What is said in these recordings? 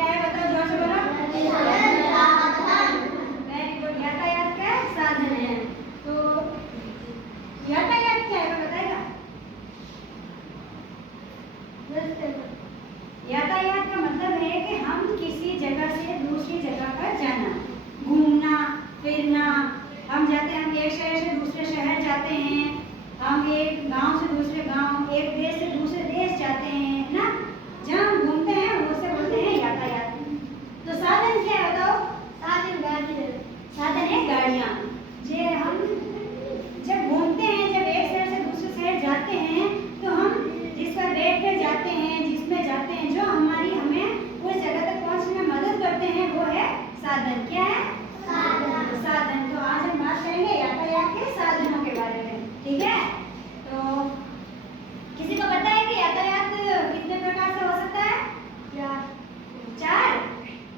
क्या है बताओ, जोर से बोलो। वेरी गुड, यातायात का साधन है। तो यातायात क्या है बताएगा? यातायात का मतलब है कि हम किसी जगह से दूसरी जगह पर जाना, घूमना फिरना। हम जाते हैं, हम एक शहर से दूसरे शहर जाते हैं, हम एक गांव से दूसरे गांव, एक देश से दूसरे देश जाते हैं ना। जहाँ हम घूमते हैं उसे बोलते हैं यातायात। तो साधन क्या है बताओ? साधन गाड़ी है। साधन है गाड़ियाँ। जे हम जब घूमते हैं, जब एक शहर से दूसरे शहर जाते हैं, तो हम जिस पर बैठ कर जाते हैं, जिसमें जाते हैं, जो हमारी हमें उस जगह तक पहुंचने में मदद करते हैं, वो है साधन। क्या है? साधन। साधन। तो आज हम बात करेंगे यातायात के साधनों के बारे में, ठीक है? तो किसी को पता है कि यातायात कितने प्रकार से हो सकता है? चार।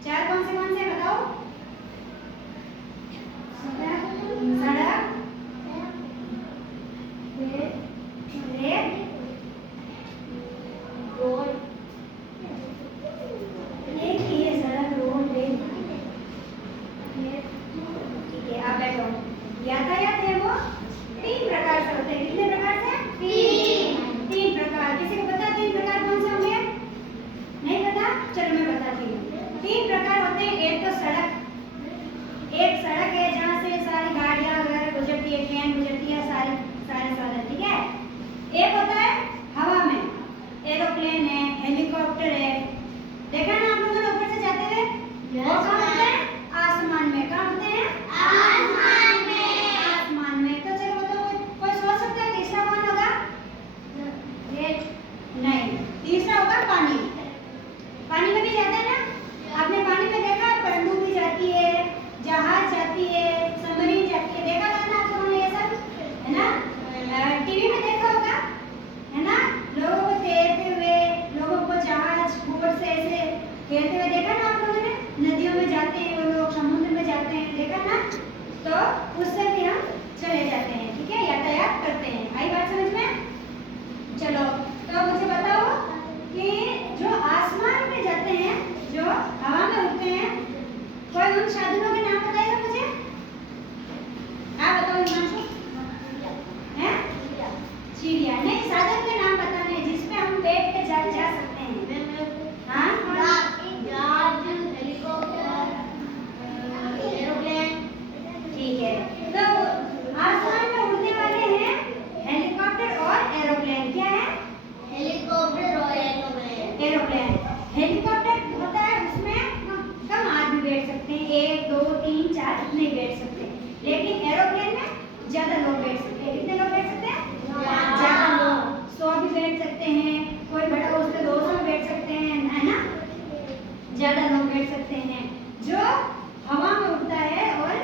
चार कौन से बताओ? सड़क, रेल, रोड। एक ही है, सड़क रोड रेल। ठीक है, आप बैठो। यातायात है वो 3 प्रकार से होते हैं। कितने प्रकार से? 3 प्रकार। किसी को पता है 3 प्रकार कौन से होंगे? नहीं पता? चलो मैं बताती हूँ। 3 प्रकार होते हैं। एक तो सड़क, एक सड़क है जहाँ से सारी गाड़ियाँ वगैरह गुजरती है, ट्रेन गुजरती है, सारे साधन, ठीक है? एक होता है हवा में, एरोप्लेन है, हेलीकॉप्टर है। देखा ना आप लोगों ने ऊपर से जाते हुए? वो कहाँ होते हैं? आसमान में। कहाँ होते हैं? आसमान में। आसमान में। तो चलो बताओ, कोई सोच सकता है तीसरा कौन होगा? नहीं, तीसरा होगा पानी। पानी में भी जाते हैं ना? आपने पानी में देखा है, पनडुब्बी जाती है, जहाज जाती है, सबमरीन जाती है। देखा था ना आप लोगों ने ये सब, है ना? टीवी में देखा होगा, है ना? लोगों को तैरते हुए, लोगों को जहाज बोट से ऐसे खेलते हुए देखा ना आप लोगों ने? नदियों में जाते हैं वो लोग, समुद्र में जाते हैं, देखा ना? तो उससे भी हम चले जाते हैं, ठीक है? यातायात करते हैं। आई बात समझ में? चलो, तो मुझे बताओ कि जो आसमान में जाते हैं, जो हवा में उड़ते हैं, कोई उन साधनों के नाम बताएगा मुझे? आप बताओ हिमांशु। हैं? चिड़िया नहीं, साधन के नाम बताने हैं जिसमें हम बैठ के जा सकते हैं। हाँ? एरोप्लेन। ठीक है, तो आसमान में उड़ने वाले हैं हेलीकॉप्टर और एरोप्लेन। क्या है? हेलीकॉप्टर और एरोप्लेन। एरोप्लेन, हेलीकॉप्टर होता है, उसमें कम आदमी बैठ सकते हैं, 1 2 3 4 इतने बैठ सकते हैं। लेकिन एरोप्लेन में ज्यादा लोग बैठ सकते हैं। कितने लोग बैठ सकते हैं? ज्यादा लोग, 100 भी बैठ सकते हैं, कोई बड़ा हो उसमें 200 भी बैठ सकते हैं, है ना? ज्यादा लोग बैठ सकते हैं। जो हवा में उड़ता है और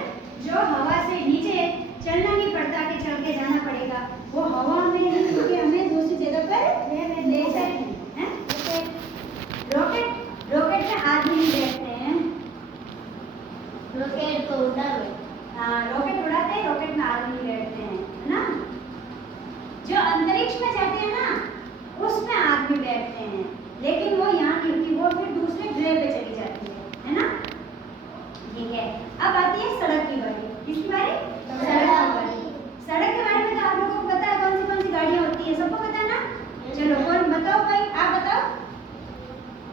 जो हवा से नीचे चलना नहीं पड़ता कि चल के जाना पड़ेगा, वो हवा में ही क्योंकि हमें दूसरी जगह पर ले जाते हैं। रॉकेट, रॉकेट में आदमी नहीं बैठते हैं। रॉकेट तो उड़ाते, हाँ रॉकेट उड़ाते हैं, रॉकेट में आदमी नहीं बैठते हैं, है ना? जो अंतरिक्ष में जाते हैं ना, उसमें आदमी बैठते हैं, लेकिन वो यहाँ नहीं होती, वो फिर दूसरे ग्रह पे चली जाती है ना? ठीक है, अब आती है सड़क की बारी। किसकी बारी? सड़क के बारे में तो आप लोगों को पता है कौन सी गाड़ियाँ होती है, सबको पता है ना? चलो कौन बताओ भाई, आप बताओ।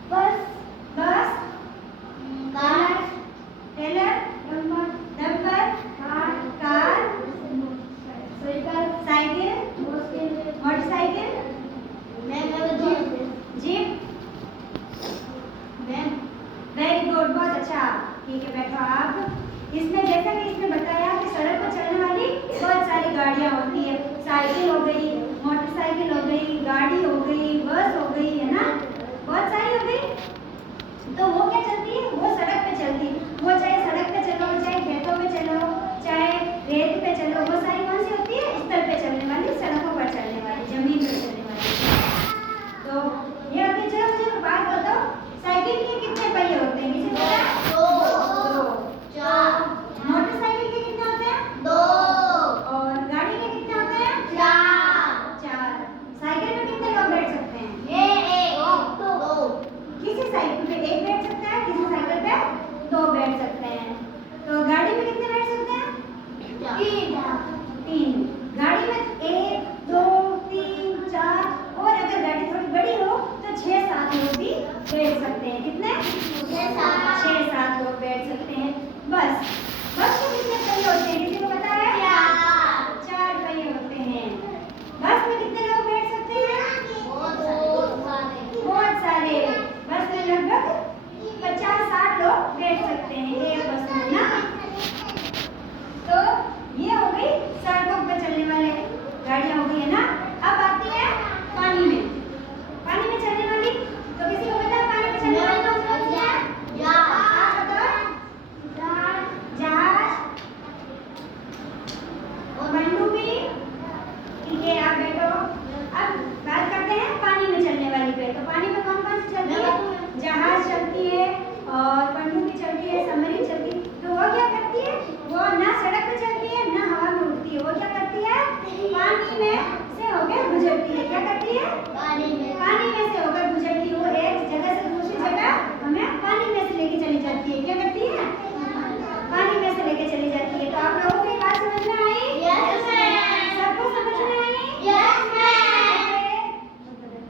Bus, car, trailer, dumper, car, cycle, motorcycle, jeep. Very good, बहुत अच्छा। ठीक है, बैठो आप। इसमें जैसा कि इसमें बताया कि सड़क पर चलने वाली बहुत सारी गाड़ियाँ होती है। साइकिल हो गई, मोटरसाइकिल हो गई, गाड़ी हो गई, बस हो गई, है ना? बहुत सारी हो गई। तो वो क्या चलती है? वो सड़क पे चलती है। वो चाहे